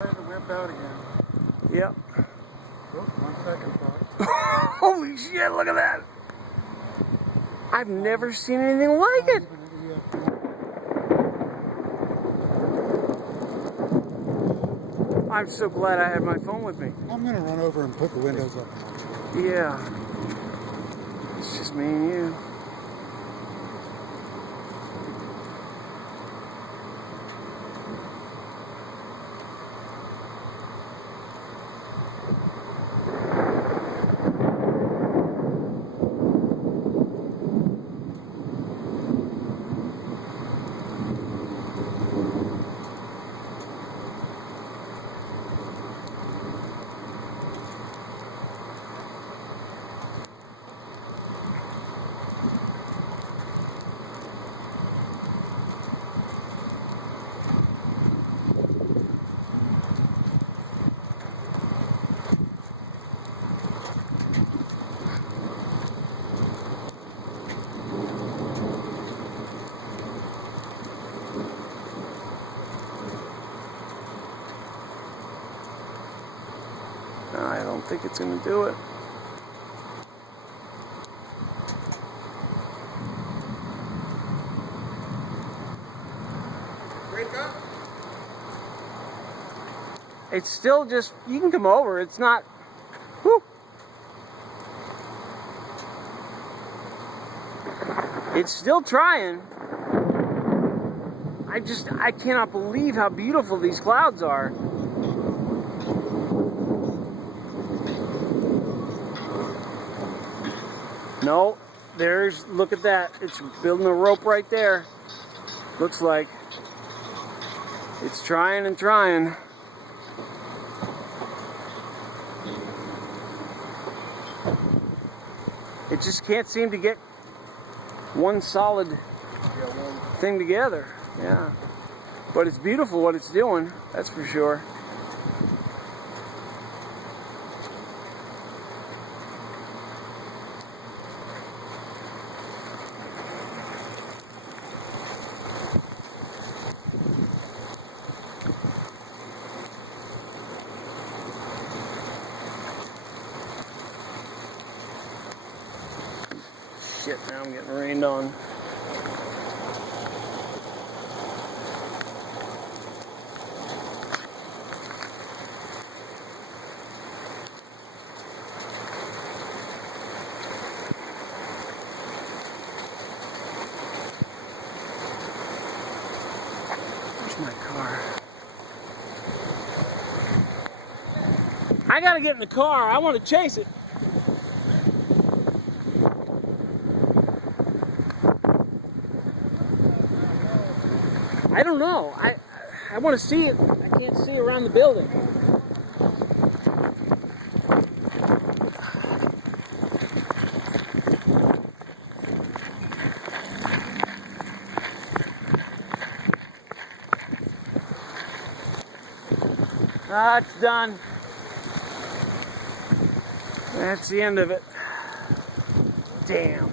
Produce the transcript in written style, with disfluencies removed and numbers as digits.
Trying to whip out again. Yep. Oh, 1 second thought. Holy shit, look at that. I've never seen anything like it. I'm so glad I had my phone with me. I'm going to run over and put the windows up. Yeah. It's just me and you. I don't think it's going to do it. Break up? It's still just, you can come over. It's not, whew. It's still trying. I cannot believe how beautiful these clouds are. No, look at that. It's building a rope right there. Looks like it's trying and trying. It just can't seem to get one solid thing together. Yeah. But it's beautiful what it's doing, that's for sure. Shit, now I'm getting rained on. Where's my car? I gotta get in the car. I want to chase it. I don't know. I want to see it. I can't see around the building. Ah, it's done. That's the end of it. Damn.